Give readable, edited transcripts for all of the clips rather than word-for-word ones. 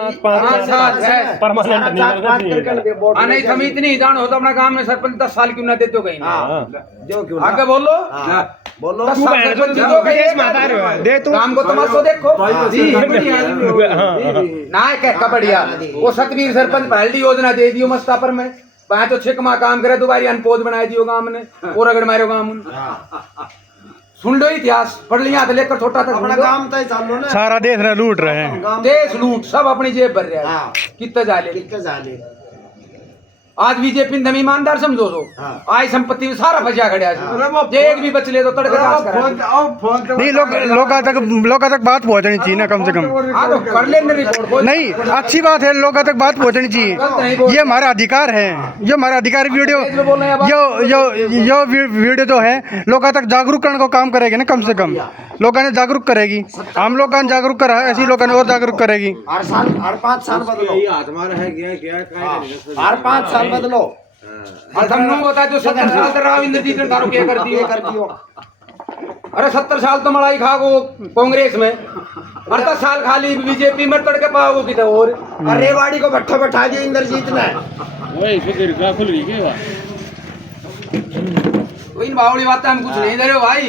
5 साल है परमानेंट नहीं समिति नहीं जान हो तो अपना गांव में सरपंच 10 साल क्यों ना देते हो कहीं जो क्यों आगे बोलो बोलो 10 साल सरपंच दो कहीं दे तू काम को तमाशा देखो ना क्या बढ़िया वो सतवीर सरपंच पहली योजना दे दियो मस्तापर में वहां तो 6 माह काम करे दोबारी अनपोज बनाए दियो गांव ने और अगर मारो गांव सुन लो इतिहास पढ़ लिया था लेकर छोटा तक अपना काम तो चालू ना सारा देश लूट रहे हैं देश लूट सब अपनी जेब भर रहा है कितना जाले आज बीजेपी ने ईमानदार समझो तो आज संपत्ति में सारा फंसा खड़ा है एक भी बचले तो तड़के नहीं लोग तक बात पहुंचनी चाहिए ना कम से कम कर लेंगे रिपोर्ट नहीं अच्छी बात है लोगों तक बात पहुंचनी चाहिए ये हमारा अधिकार है ये हमारा अधिकार वीडियो यो वीडियो जो है लोगों तक जागरूक करने को काम करेगी ना कम से कम लोगों ने जागरूक करेगी हम लोग जागरूक करा ऐसी लोगों ने और जागरूक करेगी हर 5 साल बदलो हर 5 साल बदलो होता जो 70 साल तक राव इंद्रजीत ने दारू क्या कर दियो अरे 70 साल तो मलाई खा गो कांग्रेस में 10 साल खाली बीजेपी में तड़के पाओगे किधर और अरे वाड़ी को भट्ठा बैठा दिया इंद्रजीत ने इन बावड़ी बातें हम कुछ नहीं दे रहे हो भाई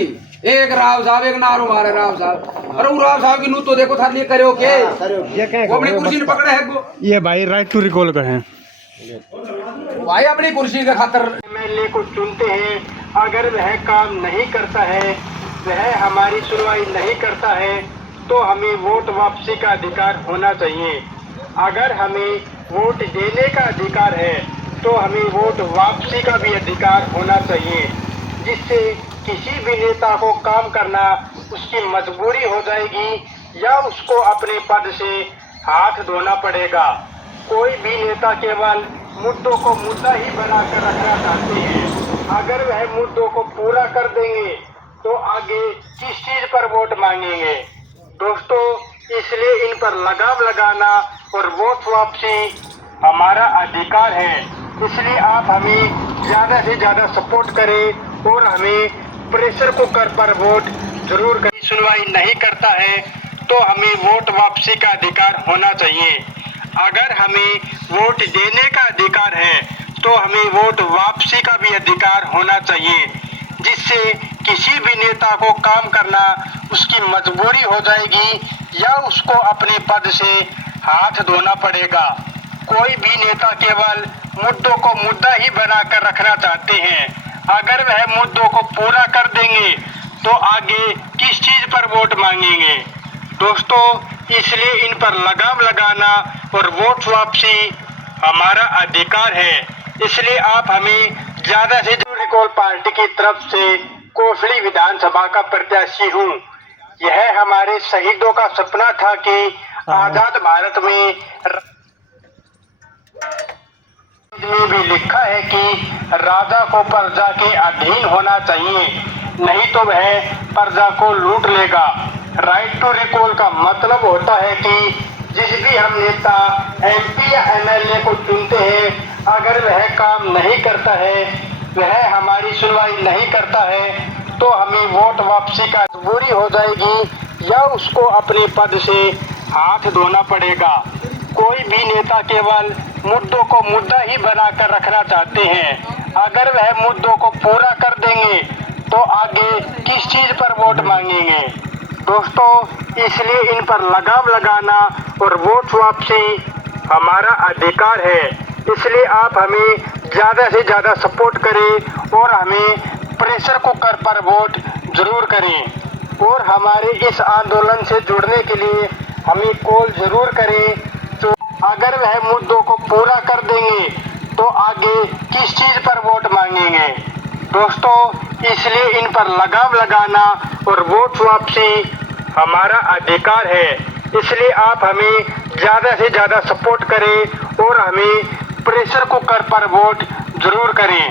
एक राव साहब एक नारो मारे राव साहब अरे वो राव साहब की नू तो देखो था लिए करे हो के वो अपनी कुर्सी ने पकड़े है वो ये भाई राइट टू रिकॉल का है भाई अपनी कुर्सी के खातर एमएलए को चुनते हैं अगर वह काम नहीं करता है वह हमारी सुनवाई नहीं करता है तो हमें वोट वापसी का अधिकार होना चाहिए। अगर हमें वोट देने का अधिकार है तो हमें वोट वापसी का भी अधिकार होना चाहिए, जिससे किसी भी नेता को काम करना उसकी मजबूरी हो जाएगी या उसको अपने पद से हाथ धोना पड़ेगा। कोई भी नेता केवल मुद्दों को मुद्दा ही बनाकर रखना चाहते हैं। अगर वह मुद्दों को पूरा कर देंगे तो आगे किस चीज पर वोट मांगेंगे। दोस्तों, इसलिए इन पर लगाम लगाना और वोट वापसी हमारा अधिकार है। इसलिए आप हमें ज्यादा से ज्यादा सपोर्ट करें और हमें प्रेशर कुकर पर वोट जरूर करें। सुनवाई नहीं करता है तो हमें वोट वापसी का अधिकार होना चाहिए। अगर हमें वोट देने का अधिकार है तो हमें वोट वापसी का भी अधिकार होना चाहिए, जिससे किसी भी नेता को काम करना उसकी मजबूरी हो जाएगी या उसको अपने पद से हाथ धोना पड़ेगा। कोई भी नेता केवल मुद्दों को मुद्दा ही बनाकर रखना चाहते हैं। अगर वह मुद्दों को पूरा कर देंगे तो आगे किस चीज पर वोट मांगेंगे। दोस्तों, इसलिए इन पर लगाम लगाना और वोट वापसी हमारा अधिकार है। इसलिए आप हमें ज्यादा से ज्यादा रिकॉल पार्टी की तरफ से कोसली विधानसभा का प्रत्याशी हूँ। यह हमारे शहीदों का सपना था कि आजाद भारत में भी लिखा है कि राजा को प्रजा के अधीन होना चाहिए, नहीं तो वह प्रजा को लूट लेगा। राइट टू रिकॉल का मतलब होता है कि जिस भी हम नेता एमपी या एमएलए को चुनते हैं, अगर वह काम नहीं करता है, वह हमारी सुनवाई नहीं करता है, तो हमें वोट वापसी का मजबूरी हो जाएगी या उसको अपने पद से हाथ धोना पड़ेगा। कोई भी नेता केवल मुद्दों को मुद्दा ही बनाकर रखना चाहते हैं। अगर वह मुद्दों को पूरा कर देंगे तो आगे किस चीज पर वोट मांगेंगे। दोस्तों, इसलिए इन पर लगाम लगाना और वोट वापसी हमारा अधिकार है। इसलिए आप हमें ज्यादा से ज्यादा सपोर्ट करें और हमें प्रेशर कुकर पर वोट जरूर करें। और हमारे इस आंदोलन से जुड़ने के लिए हमें कॉल जरूर करें। तो अगर वह मुद्दों को पूरा कर देंगे तो आगे किस चीज पर वोट मांगेंगे। दोस्तों, इसलिए इन पर लगाम लगाना और वोट वापसी हमारा अधिकार है। इसलिए आप हमें ज्यादा से ज्यादा सपोर्ट करें और हमें प्रेशर कुकर पर वोट जरूर करें।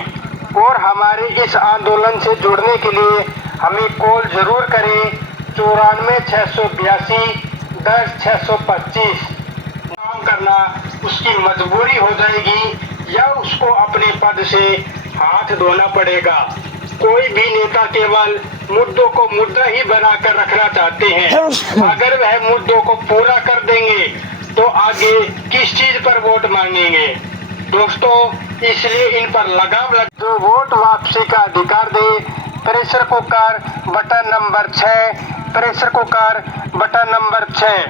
और हमारे इस आंदोलन से जुड़ने के लिए हमें कॉल जरूर करें 94 682 10 625। काम करना उसकी मजबूरी हो जाएगी या उसको अपने पद से हाथ धोना पड़ेगा। कोई भी नेता केवल मुद्दों को मुद्दा ही बनाकर रखना चाहते हैं। अगर वह मुद्दों को पूरा कर देंगे तो आगे किस चीज पर वोट मांगेंगे दोस्तों। इसलिए इन पर लगाम लगा जो वोट वापसी का अधिकार दे। Pressure cooker button number 6, pressure cooker button number 6।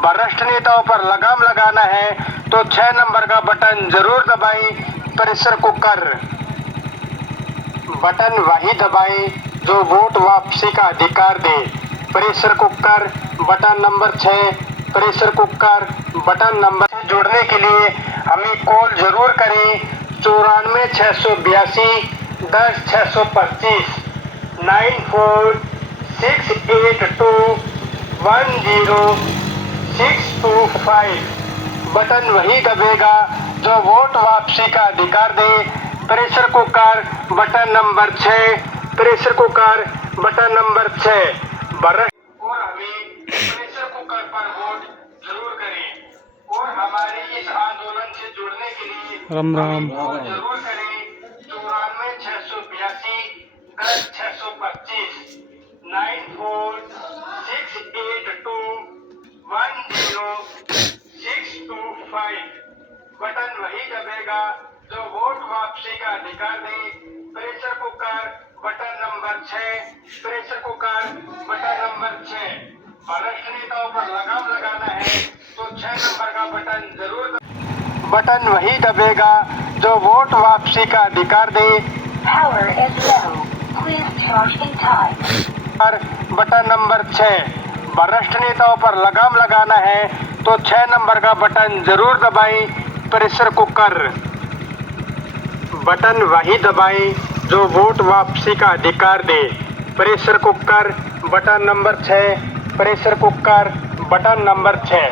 भ्रष्ट नेताओं पर लगाम लगाना है तो 6 नंबर का बटन जरूर दबाएं। प्रेशर कुकर बटन वही दबाएं जो वोट वापसी का अधिकार दे। Pressure cooker button number 6, pressure cooker button number 6 जोड़ने के लिए हमें कॉल जरूर करें 94 682 10 625 9468210625। बटन वही दबेगा जो वोट वापसी का अधिकार दे। Pressure cooker button number 6, pressure cooker button number 6। और हमें प्रेशर कुकर पर वोट जरूर करें और हमारे इस आंदोलन से जुड़ने के लिए राम राम कॉल जरूर करें 94 682 10 625 9468210625। बटन वही दबेगा जो वोट वापसी का अधिकार दे। Pressure cooker button number 6, pressure cooker button number 6। भ्रष्ट नेताओं पर लगाम लगाना है तो 6 नंबर का बटन जरूर बटन वही दबेगा जो वोट वापसी का अधिकार दे। Power is low. Please charge in time. Button number 6। भ्रष्ट नेताओं पर लगाम लगाना है तो 6 नंबर का बटन जरूर दबाएं। प्रेशर कुकर बटन वही दबाएं जो वोट वापसी का अधिकार दे। Pressure cooker button number 6, pressure cooker button number 6।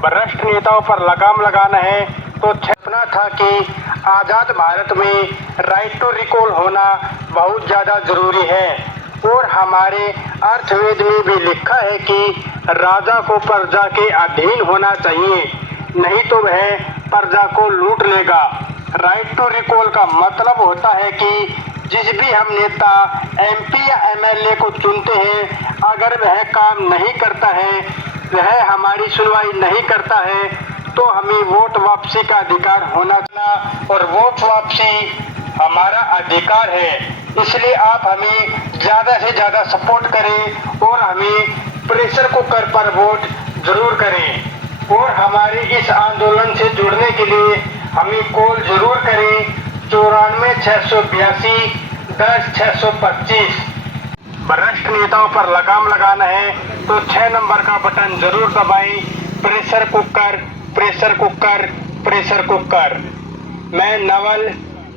भ्रष्ट नेताओं पर लगाम लगाना है तो सपना था कि आज़ाद भारत में राइट टू रिकॉल होना बहुत ज़्यादा ज़रूरी है और हमारे अर्थवेद में भी लिखा है कि राजा को प्रजा के अधीन होना चाहिए, नहीं तो वह प्रजा को लूट लेगा। राइट टू रिकॉल का मतलब होता है कि जिस भी हम नेता MP या MLA को चुनते हैं अगर वह काम नहीं करता है, वह हमारी सुनवाई नहीं करता है तो हमें वोट वापसी का अधिकार होना चाहिए और वोट वापसी हमारा अधिकार है। इसलिए आप हमें ज़्यादा से ज़्यादा सपोर्ट करें और हमें प्रेशर कुकर पर वोट जरूर करें और हमारे इस आंदोलन से जुड़ने के लिए हमें कॉल जरूर करें 94 682 10 625। भ्रष्ट नेताओं पर लगाम लगाना है तो 6 नंबर का बटन जरूर दबाएं। Pressure cooker, pressure cooker, pressure cooker. मैं Naval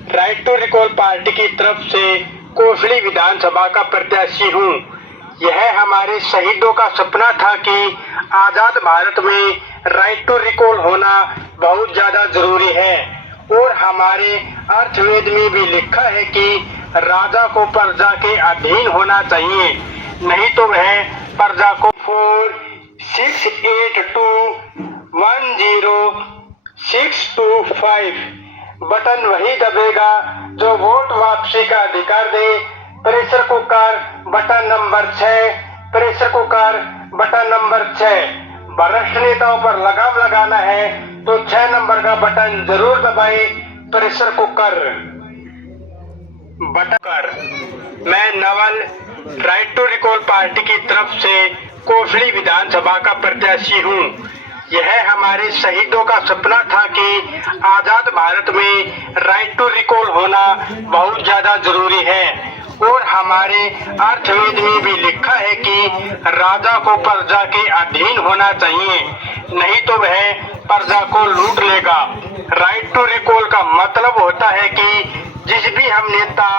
right to recall party की तरफ से कोसली विधानसभा का प्रत्याशी हूँ। यह हमारे शहीदों का सपना था कि आज़ाद भारत में राइट टू रिकॉल होना बहुत ज़्यादा जरूरी है और हमारे अर्थवेद में भी लिखा है कि राजा को प्रजा के अधीन होना चाहिए, नहीं तो वह प्रजा को 4682100625 बटन वही दबेगा जो वोट वापसी का अधिकार दे। Pressure cooker button number 6, pressure cooker button number 6। भ्रष्ट नेताओं पर लगाम लगाना है तो 6 नंबर का बटन जरूर दबाएं। Pressure cooker button. मैं Naval right to recall party की तरफ से कोसली विधानसभा का प्रत्याशी हूँ। यह हमारे शहीदों का सपना था कि आज़ाद भारत में राइट टू रिकॉल होना बहुत ज़्यादा जरूरी है और हमारे अर्थवेद में भी लिखा है कि राजा को प्रजा के अधीन होना चाहिए, नहीं तो वह प्रजा को लूट लेगा। राइट टू रिकॉल का मतलब होता है कि जिस भी हम नेता